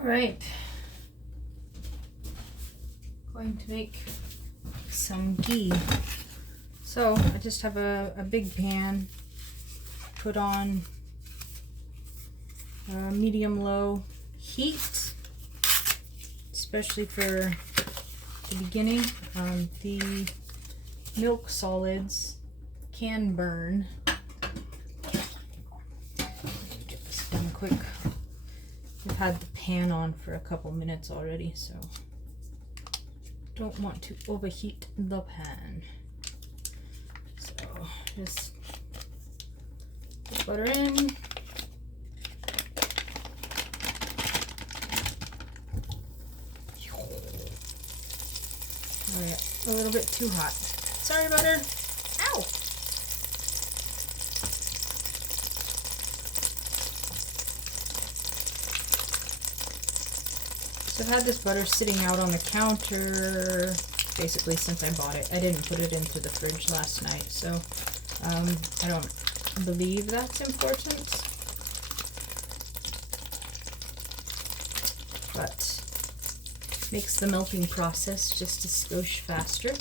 All right, going to make some ghee. So I just have a big pan, put on medium-low heat, especially for the beginning. The milk solids can burn. Get this done quick. I've had the pan on for a couple minutes already, so don't want to overheat the pan. So just put butter in. Oh yeah, a little bit too hot. Sorry, butter. Ow! So I've had this butter sitting out on the counter basically since I bought it. I didn't put it into the fridge last night, so I don't believe that's important. But makes the melting process just a skosh faster.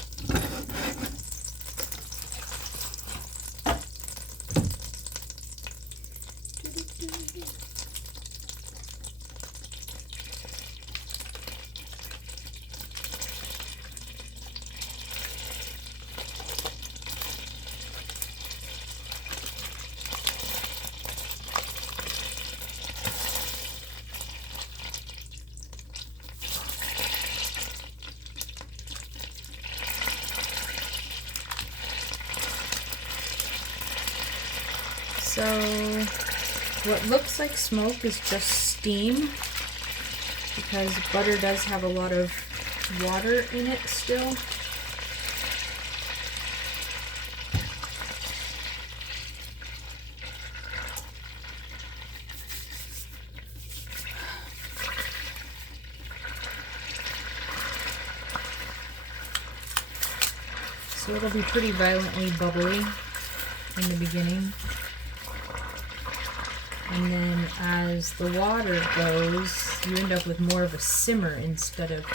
So what looks like smoke is just steam, because butter does have a lot of water in it still. So it'll be pretty violently bubbly in the beginning. And then as the water goes, you end up with more of a simmer instead of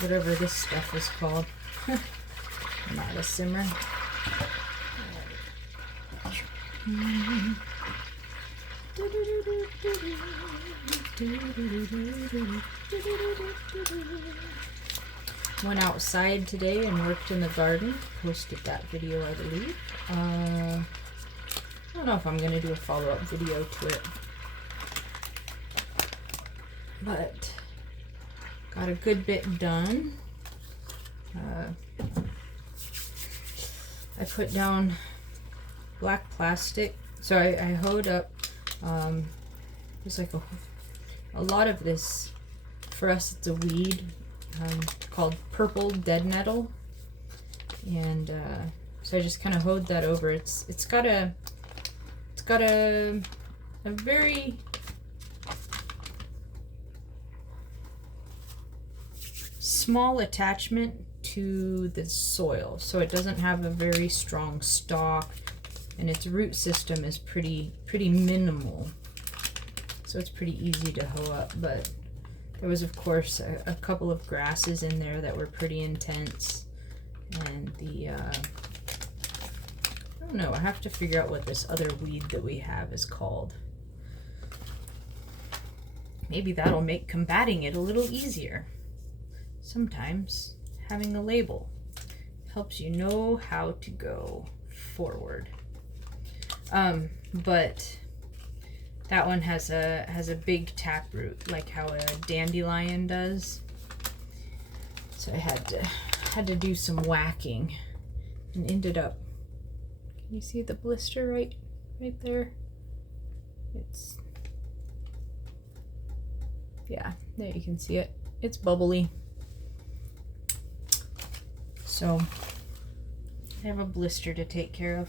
whatever this stuff is called. Not a simmer. Went outside today and worked in the garden. Posted that video, I believe. I don't know if I'm going to do a follow-up video to it. But got a good bit done. I put down black plastic. So I hoed up. There's like a lot of this. For us, it's a weed. Called purple dead nettle, and so I just kind of hoed that over. It's got a very small attachment to the soil, so it doesn't have a very strong stalk, and its root system is pretty minimal, so it's pretty easy to hoe up. But there was, of course, a couple of grasses in there that were pretty intense. And the, I don't know, I have to figure out what this other weed that we have is called. Maybe that'll make combating it a little easier. Sometimes having a label helps you know how to go forward. But that one has a big taproot, like how a dandelion does. So I had to do some whacking, and ended up. Can you see the blister right there? Yeah, there you can see it. It's bubbly. So I have a blister to take care of.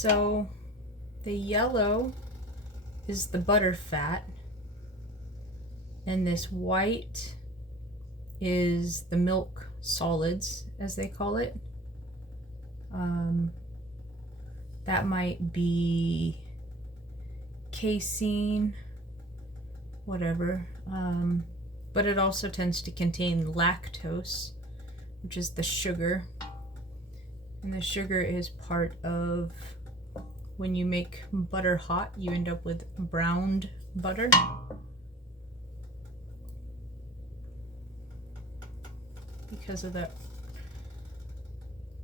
So the yellow is the butter fat, and this white is the milk solids, as they call it. That might be casein, whatever. But it also tends to contain lactose, which is the sugar. And the sugar is part of, when you make butter hot, you end up with browned butter. Because of that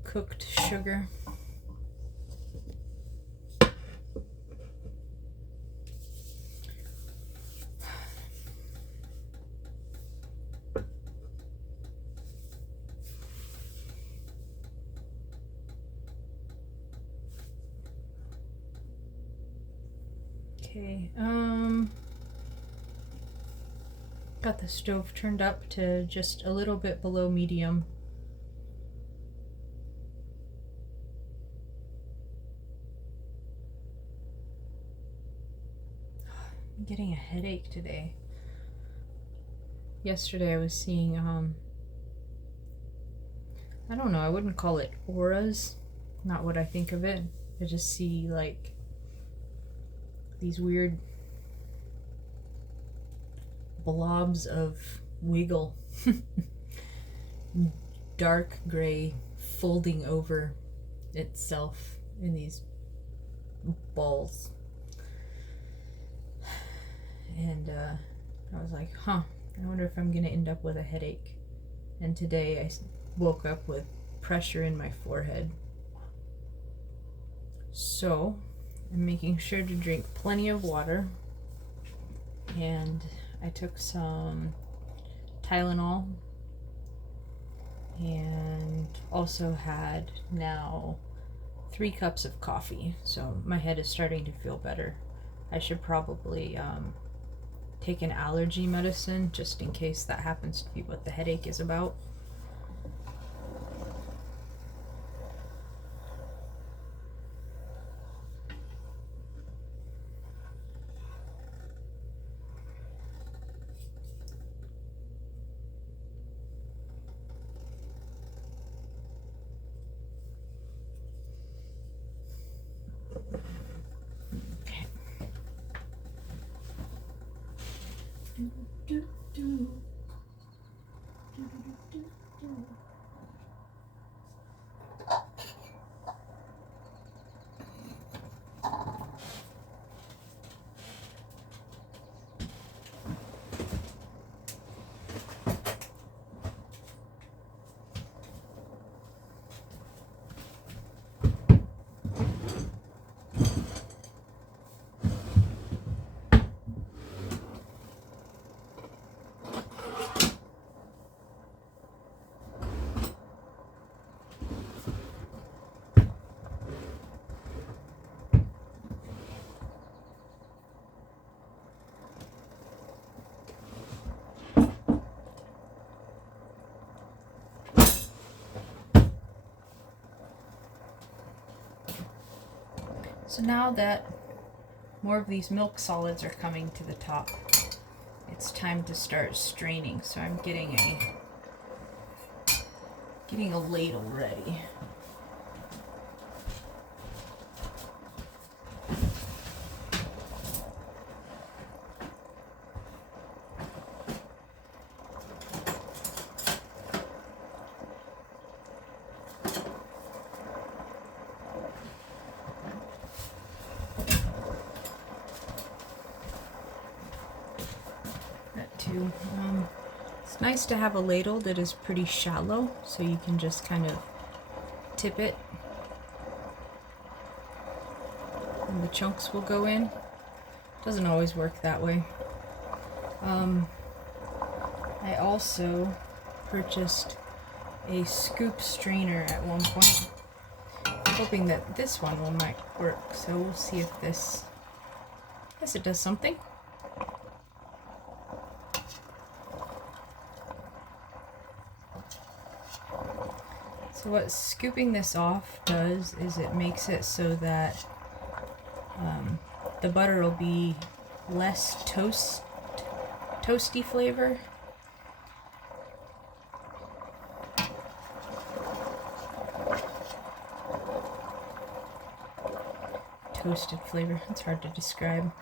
cooked sugar. Okay, got the stove turned up to just a little bit below medium. I'm getting a headache today. Yesterday I was seeing, I don't know, I wouldn't call it auras, not what I think of it. I just see like these weird blobs of wiggle. Dark gray folding over itself in these balls. And I was like, I wonder if I'm gonna end up with a headache. And today I woke up with pressure in my forehead. So I'm making sure to drink plenty of water, and I took some Tylenol, and also had now 3 cups of coffee, so my head is starting to feel better. I should probably take an allergy medicine just in case that happens to be what the headache is about. So now that more of these milk solids are coming to the top, it's time to start straining. So I'm getting a ladle ready. It's nice to have a ladle that is pretty shallow, so you can just kind of tip it and the chunks will go in. Doesn't always work that way. I also purchased a scoop strainer at one point, hoping that this one might work. So we'll see if this, yes, it does something. So what scooping this off does is it makes it so that the butter will be less toasty flavor. Toasted flavor, it's hard to describe.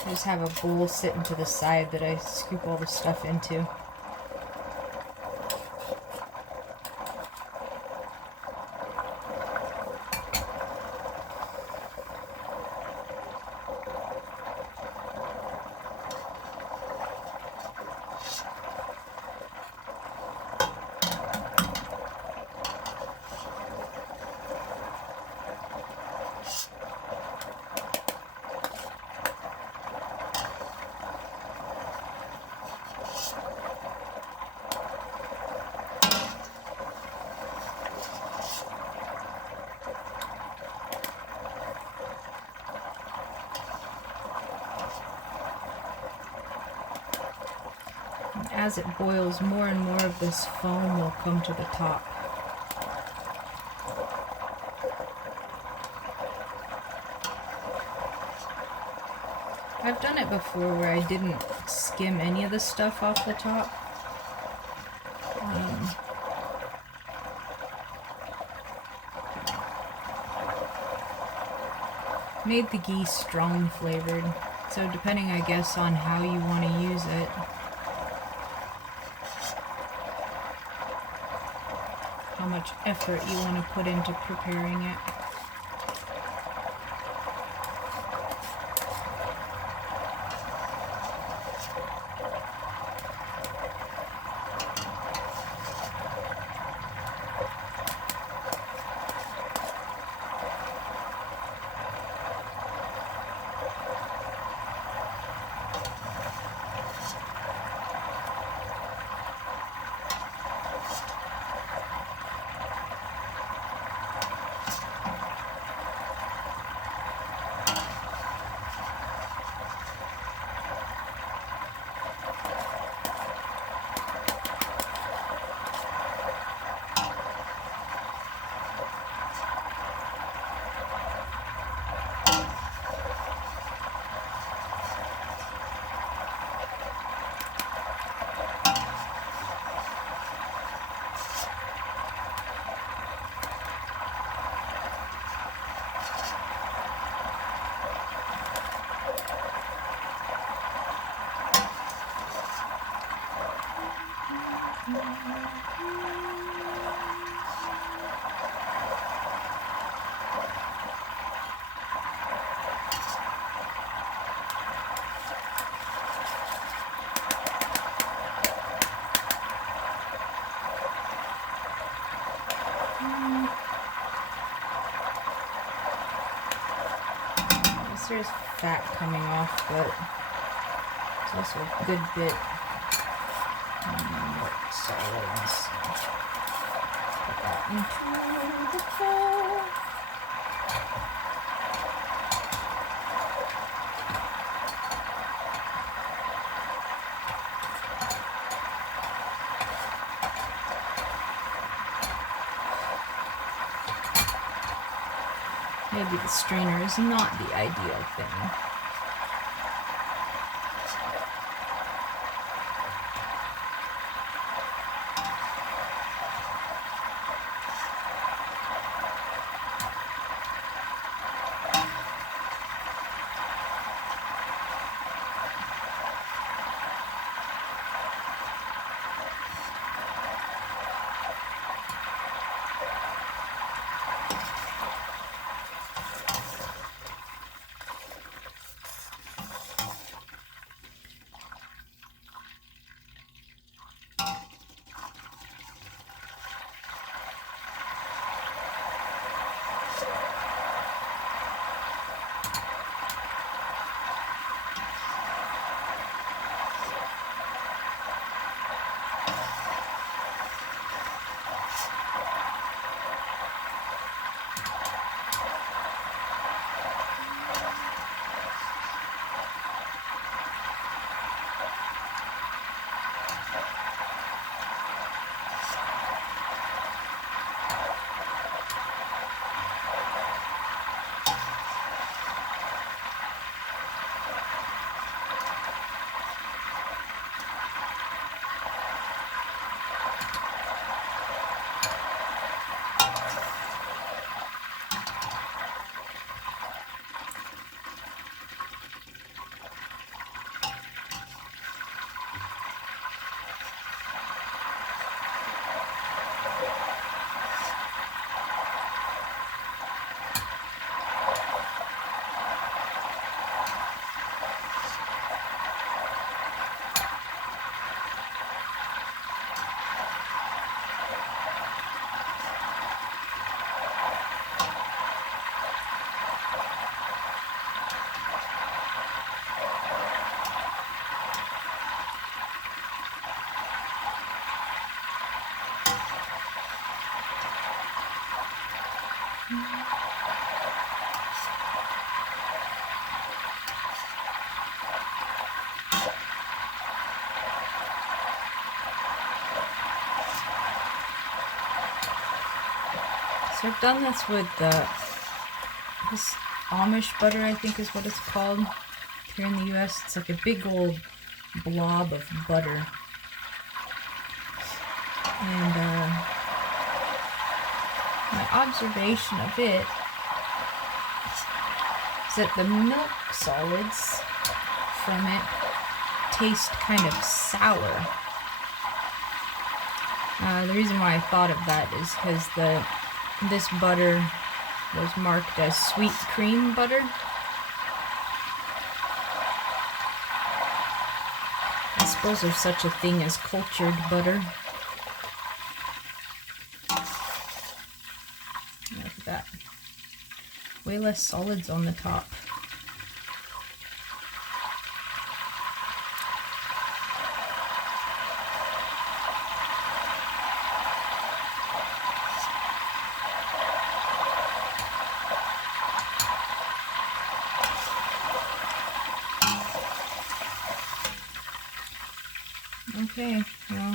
I just have a bowl sitting to the side that I scoop all the stuff into. As it boils, more and more of this foam will come to the top. I've done it before where I didn't skim any of the stuff off the top. Made the ghee strong flavored, so depending, I guess, on how you want to use it. How much effort you want to put into preparing it. There's fat coming off, but it's also a good bit more solids. Put that into the bowl. Maybe the strainer is not the ideal thing. So I've done this with this Amish butter, I think is what it's called here in the US. It's like a big old blob of butter. And my observation of it is that the milk solids from it taste kind of sour. The reason why I thought of that is because this butter was marked as sweet cream butter. I suppose there's such a thing as cultured butter. Look at that. Way less solids on the top. Okay, well.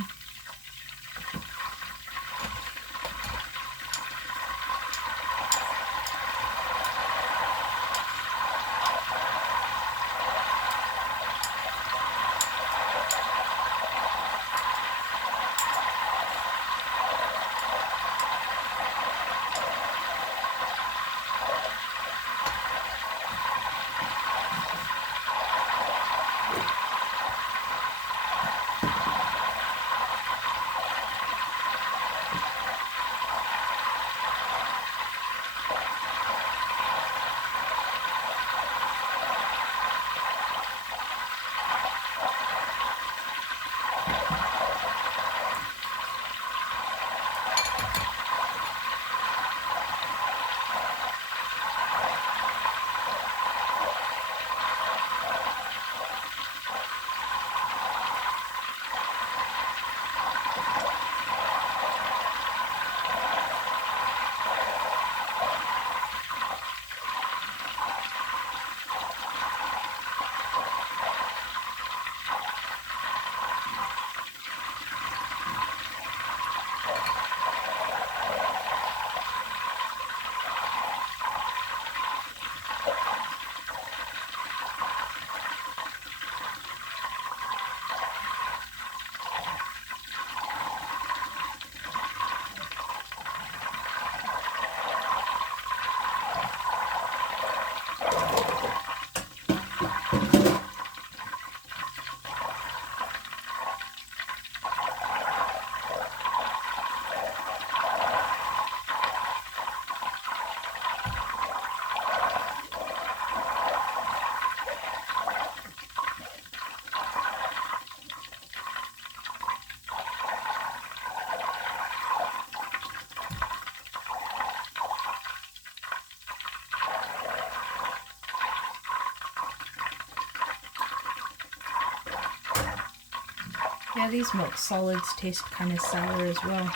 Yeah, these milk solids taste kind of sour as well.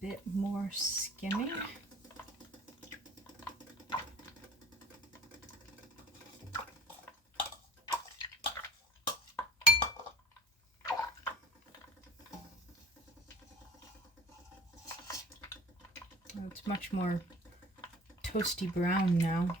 bit more skimming. Oh, it's much more toasty brown now.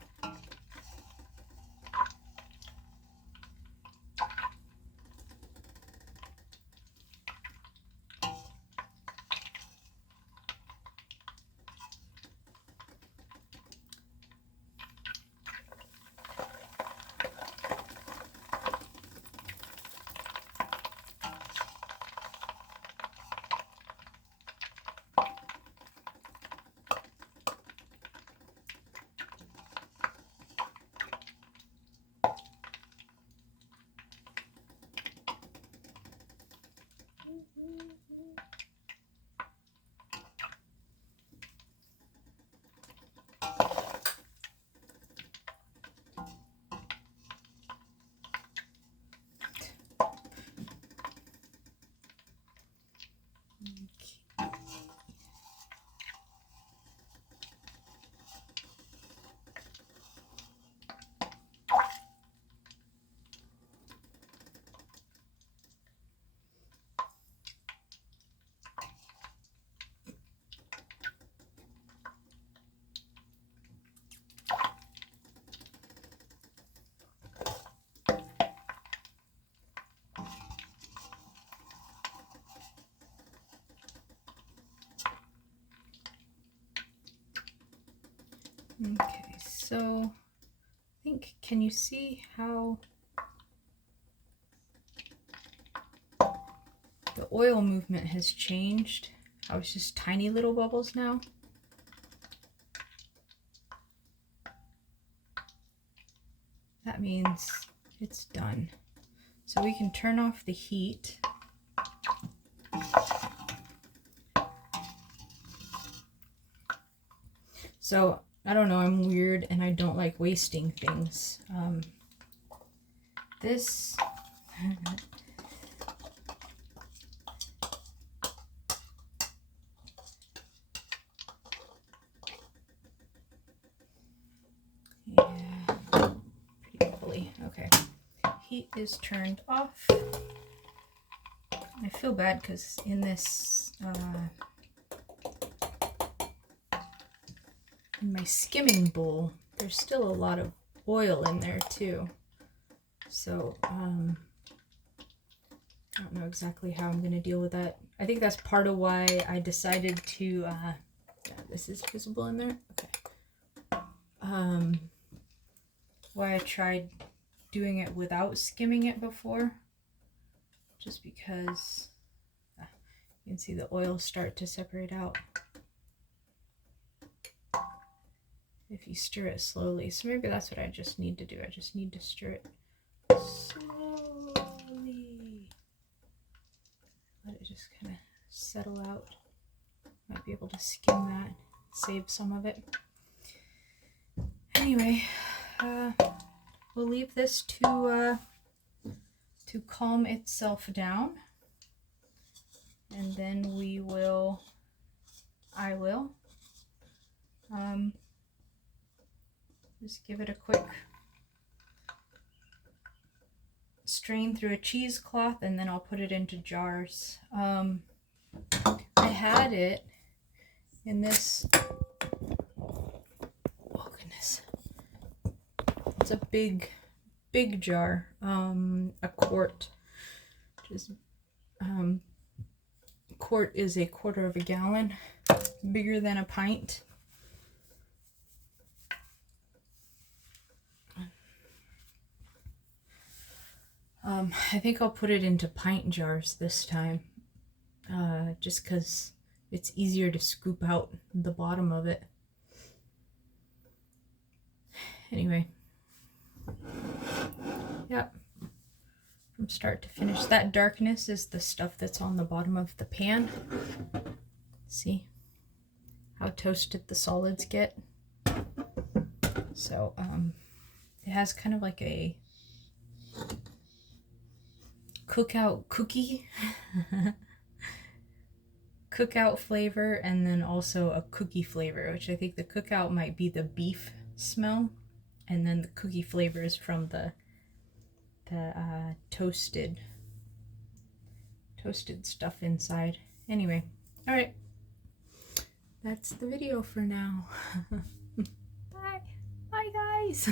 Okay, so I think, can you see how the oil movement has changed? How it's just tiny little bubbles now? That means it's done. So we can turn off the heat. So I don't know, I'm weird and I don't like wasting things. This yeah, pretty fully. Okay, heat is turned off. I feel bad because in this in my skimming bowl, there's still a lot of oil in there too. So I don't know exactly how I'm going to deal with that. I think that's part of why I decided to, yeah, this is visible in there? Okay. Why I tried doing it without skimming it before. Just because you can see the oil start to separate out if you stir it slowly. So maybe that's what I just need to do. I just need to stir it slowly. Let it just kind of settle out. Might be able to skim that, save some of it. Anyway, we'll leave this to calm itself down, and then I will just give it a quick strain through a cheesecloth, and then I'll put it into jars. I had it in this, oh goodness, it's a big jar, a quart, which is, quart is a quarter of a gallon, bigger than a pint. I think I'll put it into pint jars this time, just because it's easier to scoop out the bottom of it. Anyway, yep, from start to finish. That darkness is the stuff that's on the bottom of the pan. See how toasted the solids get? So it has kind of like a cookout cookie cookout flavor and then also a cookie flavor, which I think the cookout might be the beef smell, and then the cookie flavor is from the toasted stuff inside. Anyway, all right, that's the video for now. Bye guys.